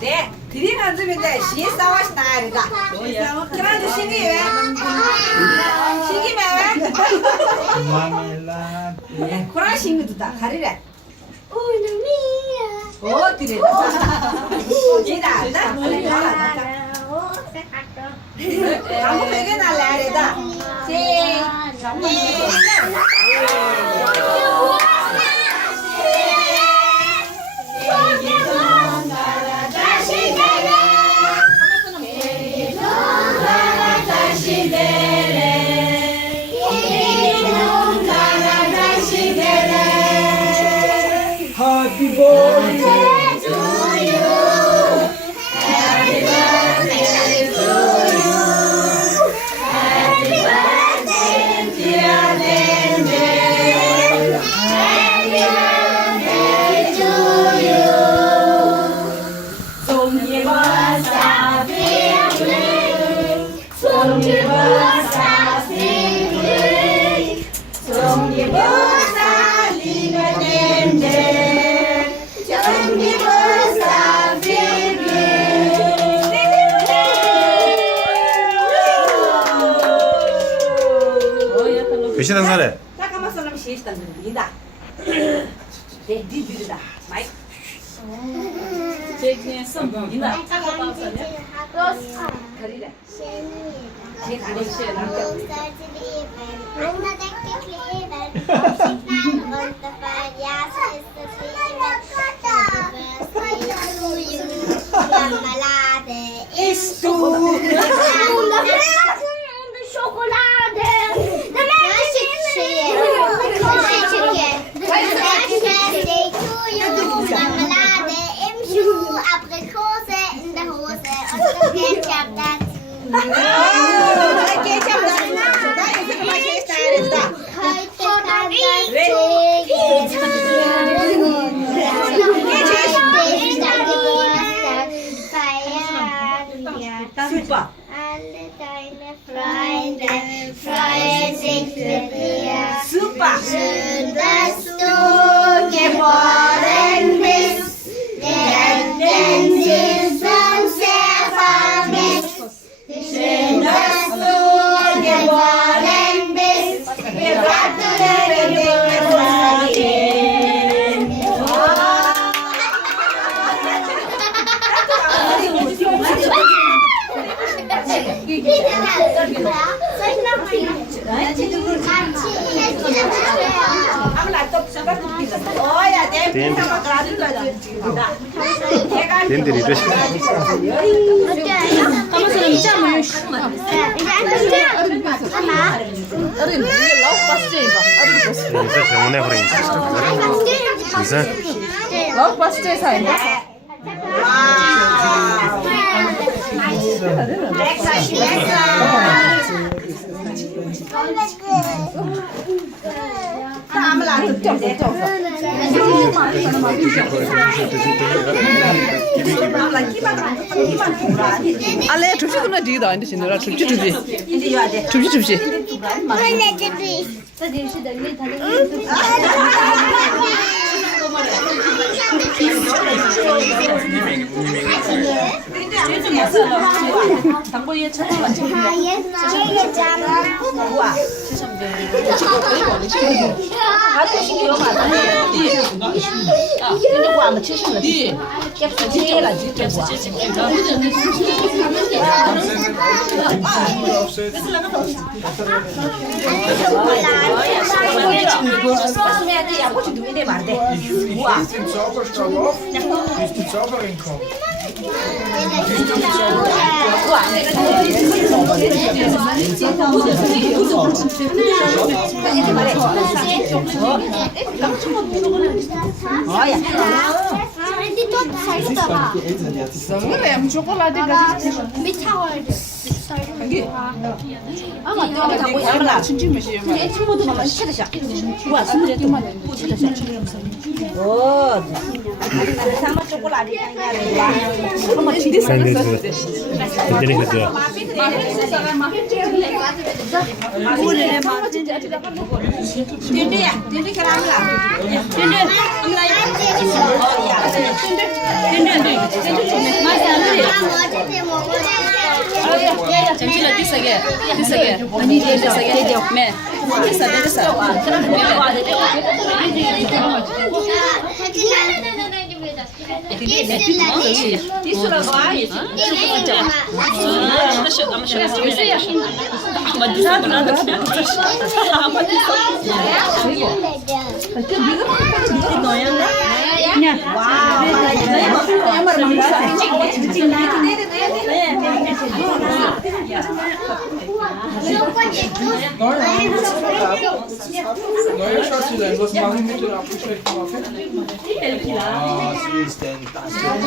네, 드림 안 주면 돼. 시싸워시 나야리다. 그래도 신기 왜? 신기 왜? 네, 코라 신기도 다 가리래. 오, 드리다. 이다, 나. 한국 베개 날라야리다. Happy birthday to you. Happy birthday to you. Happy birthday, dear Benji. Happy birthday to you. 송이버사 핑크링, 송이버사 핑크링, 송이버사 리가 댐댐. 몇시간 살에? 잠깐만 사람 시시단 들이다. 네, 니들이다. 마이. 제 그냥 선이다. 가리래. 제 가리래. 남자. Is to Chocolade! Marmelade im Schuh, Aprikose in der Hose und das Ketchup dazu. Heute kann Super. alle deine Freunde freuen sich mit dir. Super. Schön, dass du geboren bist. Wir hätten sie sonst sehr vermisst. Schön, dass du geboren bist. Wir gratulieren dir mit 낸들이 이러시. Güzel şamune bırakın. Güzel. Wow. 알레 접시 끝나 뒤다 근데 진짜 접시 이제 해야 돼. 접시 당고에 천만 우와. 아주 신기해 맞아. 근데 뭐 아무 치신다. 캡슐 제라 진짜 뭐. Ja, moet je doen, nee, maar nee. Wow. Ist im Zauberstab auf, bis die Zauberin kommt. 그래 초콜릿가 진짜 맛있어 sama coklat Sen de güzel. Gidelim hadi. Dindi keramla. Dindi. 어떻게 먹어야 정신을 뒤세게 뒤세게 매 됐어 됐어 Neue Schatzi, was mache ich mit der abgeschreckten Waffe? Ständig dort ist 나가.